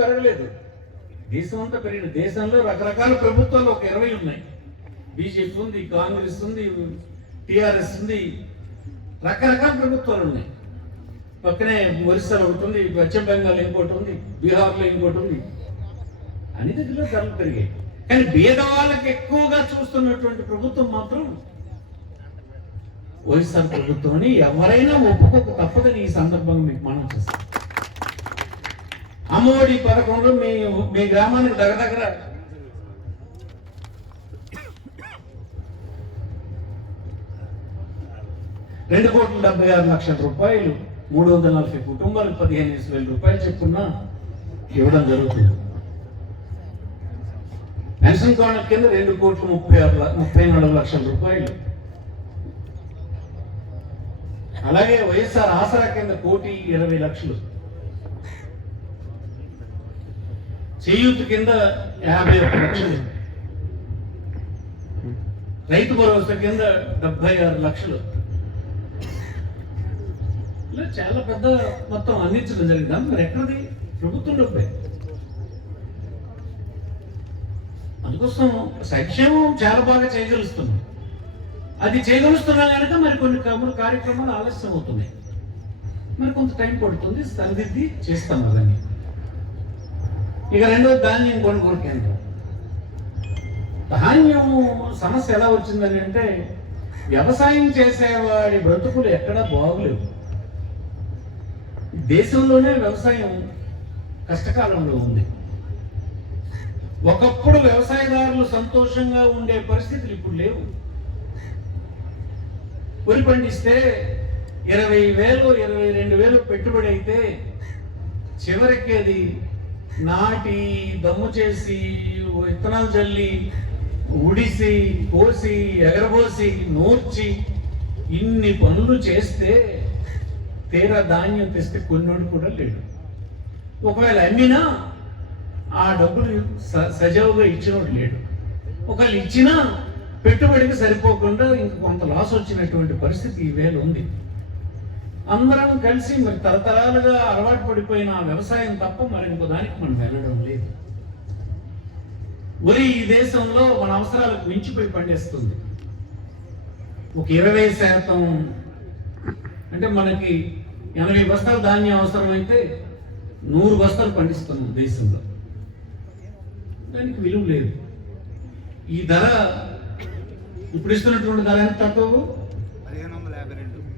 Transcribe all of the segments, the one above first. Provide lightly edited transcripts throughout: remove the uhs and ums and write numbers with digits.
పెరగలేదు, దేశం అంతా పెరిగింది. దేశంలో రకరకాల ప్రభుత్వాలు ఒక 20 ఉన్నాయి. బీజేపీ ఉంది, కాంగ్రెస్ ఉంది, టిఆర్ఎస్ ఉంది, రకరకాల ప్రభుత్వాలు ఉన్నాయి. పక్కనే ఒరిస్సాలో ఒకటి ఉంది, పశ్చిమ బెంగాల్ ఇంకోటి ఉంది, బీహార్లో ఇంకోటి ఉంది. అన్ని దగ్గరలో ధరలు పెరిగాయి. కానీ బీద వాళ్ళకి ఎక్కువగా చూస్తున్నటువంటి ప్రభుత్వం మాత్రం వైఎస్ఆర్ ప్రభుత్వం అని ఎవరైనా ఒప్పుకోక తప్పదని ఈ సందర్భంగా మీకు మనం చేస్తాం. అమ్మఒడి పథకంలో మీ గ్రామానికి దగ్గర 2,76,00,000 రూపాయలు 340 కుటుంబాలకు 15,000 రూపాయలు చెప్పున ఇవ్వడం జరుగుతుంది. పెన్షన్ కానుక కింద 2,34,00,000 రూపాయలు, అలాగే వైఎస్ఆర్ ఆసరా కింద 1,20,00,000, చేయూత కింద 51 లక్షలు, రైతు భరోసా కింద 76 లక్షలు, ఇలా చాలా పెద్ద మొత్తం అందించడం జరిగింది. మరి ఎక్కడది? ప్రభుత్వం డబ్బే. అందుకోసం సంక్షేమం చాలా బాగా చేయగలుస్తున్నాం. అది చేయగలుస్తున్నా కనుక మరి కొన్ని కార్యక్రమాలు ఆలస్యం అవుతున్నాయి. మరి కొంత టైం పడుతుంది, సరిదిద్ది చేస్తాం అవన్నీ. ఇక రెండోది ధాన్యం కొనుగోలు కేంద్రం. ధాన్యం సమస్య ఎలా వచ్చిందని అంటే, వ్యవసాయం చేసేవాడి బ్రతుకులు ఎక్కడా బాగులేవు. దేశంలోనే వ్యవసాయం కష్టకాలంలో ఉంది. ఒకప్పుడు వ్యవసాయదారులు సంతోషంగా ఉండే పరిస్థితులు ఇప్పుడు లేవు. వరి పండిస్తే 20,000 22,000 పెట్టుబడి అయితే చివరికి అది నాటి దమ్ము చేసి విత్తనాలు చల్లి ఉడిసి కోసి ఎగరబోసి నూర్చి ఇన్ని పనులు చేస్తే తీరా ధాన్యం తెస్తే కొన్నోడు కూడా లేడు. ఒకవేళ అమ్మినా ఆ డబ్బులు సజావుగా ఇచ్చినోడు లేడు. ఒకవేళ ఇచ్చినా పెట్టుబడికి సరిపోకుండా ఇంక కొంత లాస్ వచ్చినటువంటి పరిస్థితి ఈవేళ ఉంది. అందరం కలిసి మరి తరతరాలుగా అలవాటు పడిపోయిన వ్యవసాయం తప్ప మరి ఇంకో దానికి మనం వెళ్ళడం లేదు. వరి ఈ దేశంలో మన అవసరాలకు మించిపోయి పండిస్తుంది. ఒక 20% అంటే మనకి 80 బస్తాలు ధాన్యం అవసరమైతే 100 బస్తాలు పండిస్తున్నాం దేశంలో. దానికి విలువ లేదు. ఈ ధర ఇప్పుడు ఇస్తున్నటువంటి ధర ఎంత తక్కువ?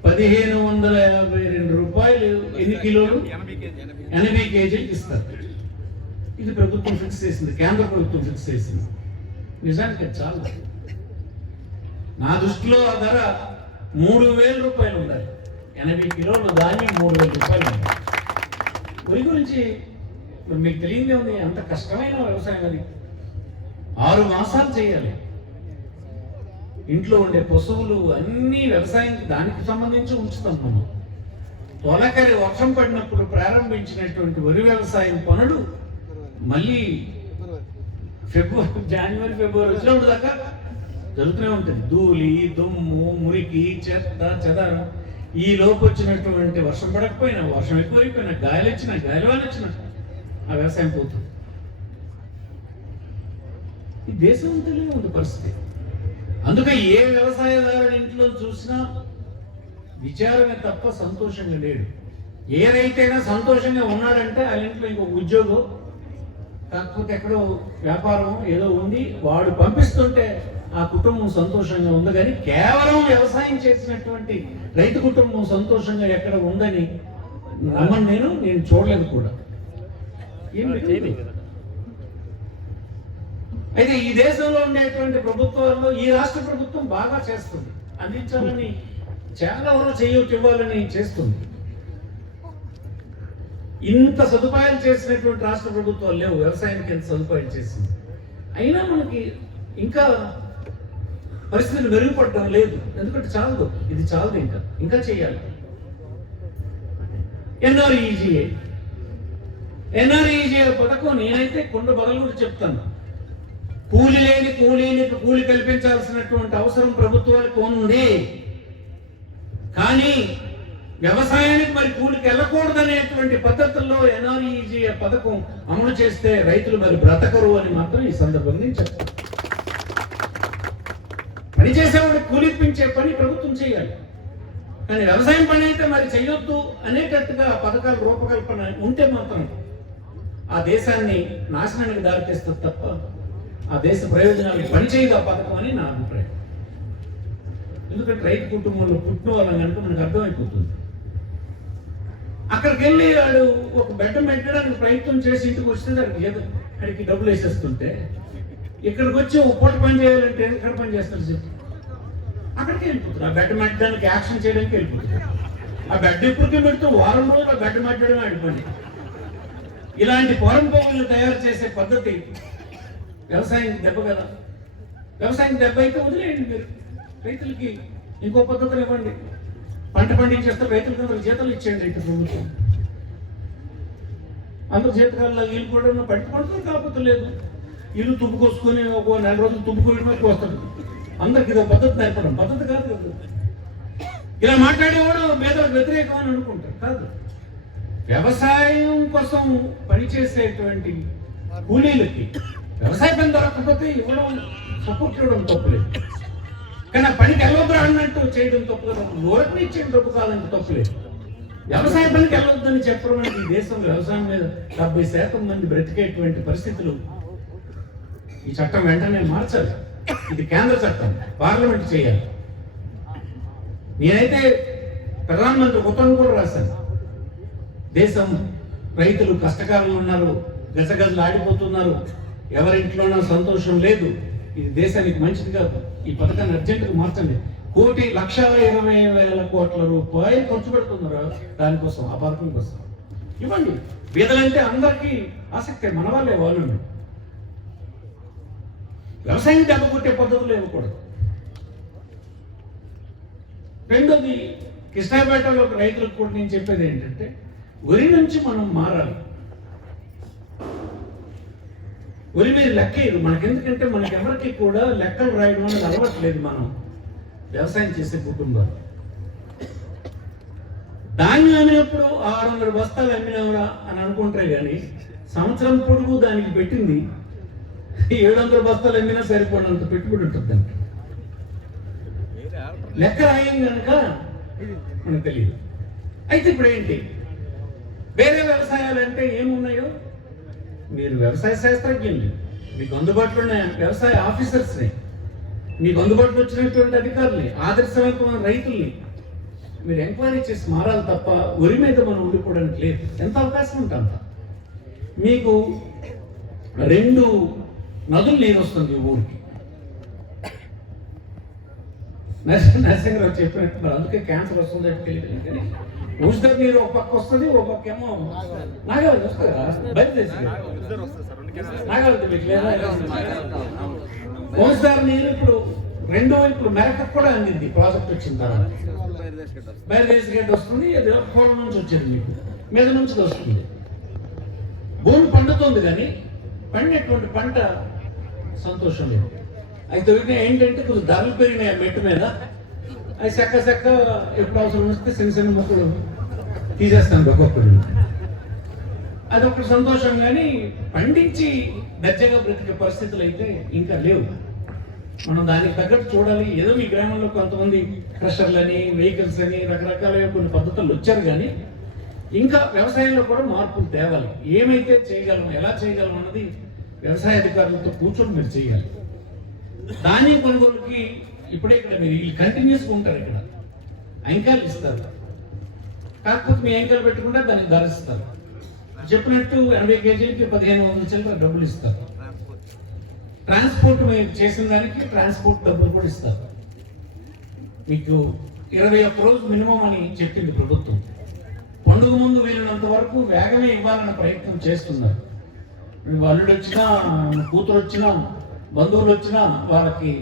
1,552 రూపాయలు. ఎన్ని కిలోలు? 80 కేజీలు ఇస్తారు. ఇది ప్రభుత్వం ఫిక్స్ చేసింది, కేంద్ర ప్రభుత్వం ఫిక్స్ చేసింది. నిజానికి అది చాలా. నా దృష్టిలో ఆ ధర 3,000 రూపాయలు ఉండాలి. 80 కిలోల ధాన్యం 3,000 రూపాయలు ఉండాలి. వరి గురించి మీకు తెలియదే ఉంది, అంత కష్టమైన వ్యవసాయం అది. 6 మాసాలు చేయాలి. ఇంట్లో ఉండే పశువులు అన్ని వ్యవసాయానికి దానికి సంబంధించి ఉంచుతాం మనం. తొలకరి వర్షం పడినప్పుడు ప్రారంభించినటువంటి వరి వ్యవసాయం పనులు మళ్ళీ జనవరి ఫిబ్రవరి వచ్చినప్పుడు దాకా జరుగుతూనే ఉంటుంది. ధూళి దుమ్ము మురికి చెత్త చెదారం. ఈ లోపు వచ్చినటువంటి వర్షం పడకపోయినా, వర్షం ఎక్కువైపోయినా, గాలి వచ్చినా గాలి వాన వచ్చినా ఆ వ్యవసాయం పోతుంది. ఈ దేశం అంతలో ఉంది పరిస్థితి. అందుకే ఏ వ్యవసాయదారుడి ఇంట్లో చూసినా విచారమే తప్ప సంతోషంగా లేడు. ఏ రైతైనా సంతోషంగా ఉన్నాడంటే ఆ ఇంట్లో ఇంకొక ఉద్యోగం, కాకపోతే ఎక్కడో వ్యాపారం ఏదో ఉంది, వాడు పంపిస్తుంటే ఆ కుటుంబం సంతోషంగా ఉంది. కానీ కేవలం వ్యవసాయం చేసినటువంటి రైతు కుటుంబం సంతోషంగా ఎక్కడ ఉందని నమ్మను. నేను చూడలేదు కూడా. అయితే ఈ దేశంలో ఉండేటువంటి ప్రభుత్వాల్లో ఈ రాష్ట్ర ప్రభుత్వం బాగా చేస్తుంది, అందించాలని చాలా వరకు చేయొచ్చు, ఇవ్వాలని చేస్తుంది. ఇంత సదుపాయాలు చేసినటువంటి రాష్ట్ర ప్రభుత్వాలు లేవు వ్యవసాయానికి ఎంత సదుపాయాలు చేసింది. అయినా మనకి ఇంకా పరిస్థితులు మెరుగుపడటం లేదు. ఎందుకంటే చాలదు, ఇది చాలదు, ఇంకా చేయాలి. ఎన్ఆర్ఈజీఏ పథకం నేనైతే కొండ బదులు కూడా చెప్తాను. కూలి కల్పించాల్సినటువంటి అవసరం ప్రభుత్వాలకు ఉంది. కానీ వ్యవసాయానికి మరి కూలికి వెళ్ళకూడదనేటువంటి పద్ధతుల్లో ఎన్ఆర్ఈజీఏ పథకం అమలు చేస్తే రైతులు మరి బ్రతకరు అని మాత్రం ఈ సందర్భంగా నేను చెప్తాను. పని చేసేవాడికి కూలిపించే పని ప్రభుత్వం చేయాలి, కానీ వ్యవసాయం పని అయితే మరి చేయొద్దు అనేటట్టుగా పథకాల రూపకల్పన ఉంటే మాత్రం ఆ దేశాన్ని నాశనానికి దారితీస్తుంది తప్ప ఆ దేశ ప్రయోజనాలకు పనిచేయదు ఆ పథకం అని నా అభిప్రాయం. ఎందుకంటే రైతు కుటుంబంలో పుట్టిన వాళ్ళని కనుక మనకు అర్థమైపోతుంది. అక్కడికి వెళ్ళి వాడు ఒక బెడ్డ పెట్టడానికి ప్రయత్నం చేసి ఇంటికి వస్తే అక్కడికి డబ్బులు వేసేస్తుంటే ఇక్కడికి వచ్చి ఒక పూట పని చేయాలంటే ఎక్కడ పని చేస్తారు చెప్పి అక్కడికి వెళ్ళిపోతుంది. ఆ బెడ్డ మెట్టడానికి యాక్షన్ చేయడానికి వెళ్ళిపోతుంది. ఆ బెడ్ ఇప్పటికీ పెడుతూ వారం రోజులు ఆ బెడ్డ మెట్టడమే అడిపోయింది. ఇలాంటి పొరంపోగులు తయారు చేసే పద్ధతి వ్యవసాయం దెబ్బ కదా. వ్యవసాయం దెబ్బ అయితే వదిలేయండి, మీరు రైతులకి ఇంకో పద్ధతులు ఇవ్వండి. పంట పండించేస్తారు, రైతులకి అందరికి జీతాలు ఇచ్చేయండి. రైతు ప్రభుత్వం అందరు జీతకాలలో వీళ్ళు కూడా పట్టుకుంటారు, కాకపోతే లేదు ఇల్లు తుప్పుకొసుకొని ఒక నెల రోజులు తుప్పుకోవడం వరకు వస్తుంది. అందరికి ఇది పద్ధతి నేర్పడం పద్ధతి కాదు కదా. ఇలా మాట్లాడేవాడు పేదలకు వ్యతిరేకం అని అనుకుంటారు, కాదు. వ్యవసాయం కోసం పనిచేసేటువంటి కూలీలకి వ్యవసాయ పని దొరకకపోతే ఇవ్వడం, సపోర్ట్ ఇవ్వడం తప్పులేదు, కానీ ఆ పనికి వెళ్ళొద్దు అన్నట్టు చేయడం తప్పు కదా. నోరుని ఇచ్చేయడం తప్పు కాదంటే తప్పులేదు. వ్యవసాయ పనికి వెళ్ళొద్దని చెప్పడం అంటే ఈ దేశంలో వ్యవసాయం మీద 70% మంది బ్రతికేటువంటి పరిస్థితులు. ఈ చట్టం వెంటనే మార్చాలి. ఇది కేంద్ర చట్టం, పార్లమెంట్ చేయాలి. నేనైతే ప్రధానమంత్రి ఉత్తరం కూడా రాశాను. దేశం రైతులు కష్టకాలంలో ఉన్నారు, గజగజలు ఆడిపోతున్నారు, ఎవరింట్లోనూ సంతోషం లేదు, ఇది దేశానికి మంచిది కాదు, ఈ పథకాన్ని అర్జెంటుగా మార్చండి. 1,20,000 కోట్ల రూపాయలు ఖర్చు పెడుతున్నారు దానికోసం, ఆ పథకం కోసం. ఇవ్వండి. పేదలంటే అందరికీ ఆసక్తి, మన వాళ్ళే వాళ్ళు. వ్యవసాయం దెబ్బ కొట్టే పద్ధతులు ఇవ్వకూడదు. రెండోది, కృష్ణాపేటలో రైతులకు కూడా నేను చెప్పేది ఏంటంటే, వరి నుంచి మనం మారాలి. వరి మీద లెక్కేది మనకెందుకంటే మనకెవరికి కూడా లెక్కలు రాయడం అనేది అలవట్లేదు. మనం వ్యవసాయం చేసే కుటుంబాలు ధాన్యం అమ్మినప్పుడు 600 బస్తాలు అమ్మినవరా అని అనుకుంటారు, కానీ సంవత్సరం పొడుగు దానికి పెట్టింది 700 బస్తాలు అమ్మినా సరిపోయినంత పెట్టుబడి ఉంటుంది. లెక్క రాయం కనుక మనకు తెలియదు. అయితే ఇప్పుడు ఏంటి, వేరే వ్యవసాయాలు అంటే ఏమున్నాయో, మీరు వ్యవసాయ శాస్త్రజ్ఞుల్ని, మీకు అందుబాటులో ఉన్న వ్యవసాయ ఆఫీసర్స్ని, మీకు అందుబాటులో వచ్చినటువంటి అధికారుల్ని, ఆదర్శవంతమైన రైతుల్ని మీరు ఎంక్వైరీ చేసి మారాలి తప్ప వరి మీద మనం ఉండిపోవడానికి లేదు. ఎంత అవకాశం ఉంటే అంత. మీకు 2 నదులు నీరు వస్తుంది ఊరికి. నరసింహరావు చెప్పినట్టు అందుకే క్యాన్సర్ వస్తుంది తెలియదు, కానీ ఊస్తారు నీరు ఒక పక్క వస్తుంది, ఒక పక్క ఏమో నాగావళి వస్తుందా, బయలుదేరి ఊస్తారు నీరు. ఇప్పుడు 2 వైపులు మెరకకు కూడా అందింది ప్రాజెక్ట్ వచ్చిన తర్వాత. బయలుదేసి గడ్డ వస్తుంది, అది కోళ్ళ నుంచి వచ్చింది, మీకు మీద నుంచి వస్తుంది. భూమి పండుతుంది, కానీ పండినటువంటి పంట సంతోషం లేదు. అయితే ఏంటంటే కొంచెం ధరలు పెరిగినాయి ఆ మెట్టు మీద, అది చెక్క ఎప్పుడు అవసరం వస్తే చిన్న మొక్కలు తీసేస్తాను ఒక్కొక్కడు. అదొక సంతోషం, కానీ పండించి దర్జాగా బ్రతికే పరిస్థితులు అయితే ఇంకా లేవు. మనం దానికి తగ్గట్టు చూడాలి. ఏదో మీ గ్రామంలో కొంతమంది క్రషర్లని, వెహికల్స్ అని రకరకాల కొన్ని పద్ధతులు వచ్చారు, కానీ ఇంకా వ్యవసాయంలో కూడా మార్పులు తేవాలి. ఏమైతే చేయగలము, ఎలా చేయగలం అన్నది వ్యవసాయ అధికారులతో కూర్చొని మీరు చేయాలి. ధాన్యం కొనుగోలుకి ఇప్పుడే ఇక్కడ మీరు కంటిన్యూస్గా ఉంటారు, ఇక్కడ అంకాలు ఇస్తారు, కాకపోతే మీ అంకాలు పెట్టుకుంటే దానికి ధర ఇస్తారు. చెప్పినట్టు 80 కేజీలకి 1500 చిల్లర డబ్బులు ఇస్తారు. ట్రాన్స్పోర్ట్ మీరు చేసిన దానికి ట్రాన్స్పోర్ట్ డబ్బులు కూడా ఇస్తారు. మీకు 21 రోజు మినిమం అని చెప్పింది ప్రభుత్వం. పండుగ ముందు వీళ్ళినంత వరకు వేగమే ఇవ్వాలన్న ప్రయత్నం చేస్తున్నారు. అల్లుడు వచ్చినా, కూతురు వచ్చినా, బంధువులు వచ్చినా వాళ్ళకి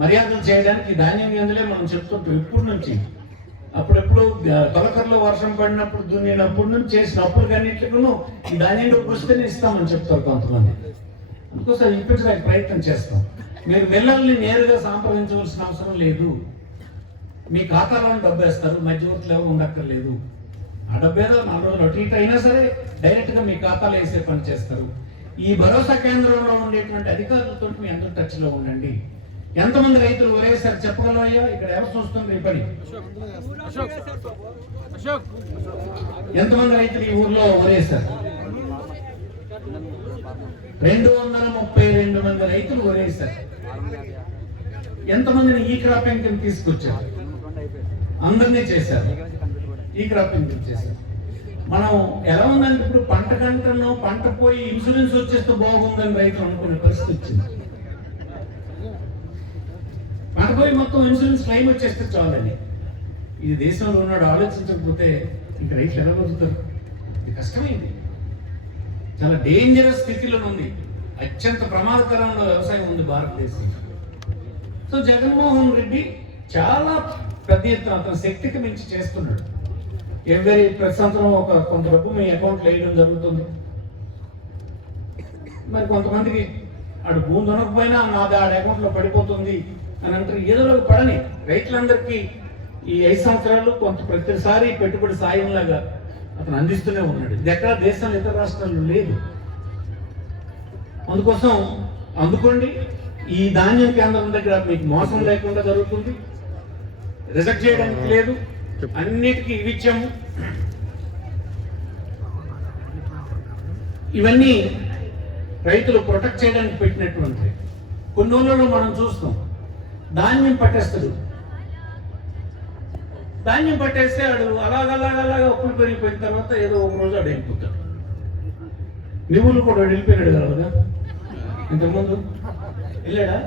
మర్యాదలు చేయడానికి ధాన్యం ఎందులే మనం చెప్తుంటాం ఇప్పటి నుంచి. అప్పుడెప్పుడు తొలకరలో వర్షం పడినప్పుడు దున్నినప్పటి నుంచి చేసిన అప్పులకన్నింటిలోనూ ఈ ధాన్యం డబ్బులు వస్తేనే ఇస్తామని చెప్తారు కొంతమంది. అందుకోసం ఇప్పించడానికి ప్రయత్నం చేస్తాం. మీరు మిల్లర్ని నేరుగా సంప్రదించవలసిన అవసరం లేదు. మీ ఖాతాలో డబ్బు వేస్తారు, మధ్యవర్తులు ఎవరు ఉండక్కర్లేదు. ఆ డబ్బు ఏదో 4 రోజులు అటు ఇటు అయినా సరే డైరెక్ట్గా మీ ఖాతాలో వేసే పని చేస్తారు. ఈ భరోసా కేంద్రంలో ఉండేటువంటి అధికారులతో మీ అందరూ టచ్లో ఉండండి. ఎంతమంది రైతులు ఒరేసారి చెప్పగలవయ్యా? ఇక్కడ ఎవరు చూస్తుంది ఈ పని? ఎంతమంది రైతులు ఈ ఊర్లో ఒరేసారు? 232 మంది రైతులు ఒరేసారు. ఎంతమందిని ఈ క్రాపింగ్ కింద తీసుకొచ్చారు? అందరినీ చేశారు, ఈ క్రాపింగ్ కింద చేశారు. మనం ఎలా ఉందంటే ఇప్పుడు పంట పోయి ఇన్సూరెన్స్ వచ్చేస్తే బాగుందని రైతులు అనుకునే పరిస్థితి వచ్చింది. పంట పోయి మొత్తం ఇన్సూరెన్స్ క్లెయిమ్ వచ్చేస్తే చాలని. ఇది దేశంలో ఉన్నాడు ఆలోచించకపోతే ఇంక రైతులు ఎలా బతుకుతారు? ఇది కష్టమైంది, చాలా డేంజరస్ స్థితిలో ఉంది, అత్యంత ప్రమాదకరంలో వ్యవసాయం ఉంది భారతదేశం. సో జగన్మోహన్ రెడ్డి చాలా పెద్ద ఎత్తున అతని శక్తికి మించి చేస్తున్నాడు. ప్రతి సంవత్సరం కొంత డబ్బు మీ అకౌంట్లో వేయడం జరుగుతుంది. మరి కొంతమందికి ఆడు భూమి దొరకపోయినా నాది ఆడ అకౌంట్లో పడిపోతుంది అని అంటారు. ఏదో పడని రైతులందరికీ ఈ 5 సంవత్సరాలు ప్రతిసారి పెట్టుబడి సాయంలాగా అతను అందిస్తూనే ఉన్నాడు. ఇది ఎక్కడ దేశంలో ఇతర రాష్ట్రాల్లో లేదు. అందుకోసం అందుకోండి, ఈ ధాన్యం కేంద్రం దగ్గర మీకు మోసం లేకుండా జరుగుతుంది, రిజెక్ట్ చేయడానికి లేదు, అన్నిటికీ ఇవిచ్చాము. ఇవన్నీ రైతులు ప్రొటెక్ట్ చేయడానికి పెట్టినటువంటి. కొన్ని ఊళ్ళలో మనం చూస్తాం, ధాన్యం పట్టేస్తాడు, ధాన్యం పట్టేస్తే ఆడు అలాగలాగలాగా ఒప్పులు పెరిగిపోయిన తర్వాత ఏదో ఒక రోజు ఆడు వెళ్ళిపోతాడు. నువ్వులు కూడా వెళ్ళిపోయినాడు కదా ఇంతకుముందు, వెళ్ళాడా?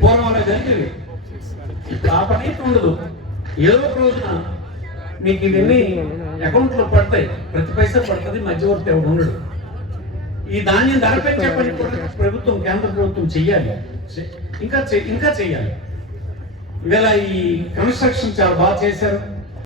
పూర్వం అలా జరిగేది. ఆ పని ఉండదు. ఏదో ఒక రోజున మీకు ఇవన్నీ అకౌంట్లో పడతాయి, ప్రతి పైసా పడుతుంది, మధ్యవర్తి ఎవరు ఉండడు. ఈ ధాన్యం ధర పెంచే పని కూడా ప్రభుత్వం, కేంద్ర ప్రభుత్వం చెయ్యాలి, ఇంకా చెయ్యాలి. ఇవాళ ఈ కన్స్ట్రక్షన్ చాలా బాగా చేశారు.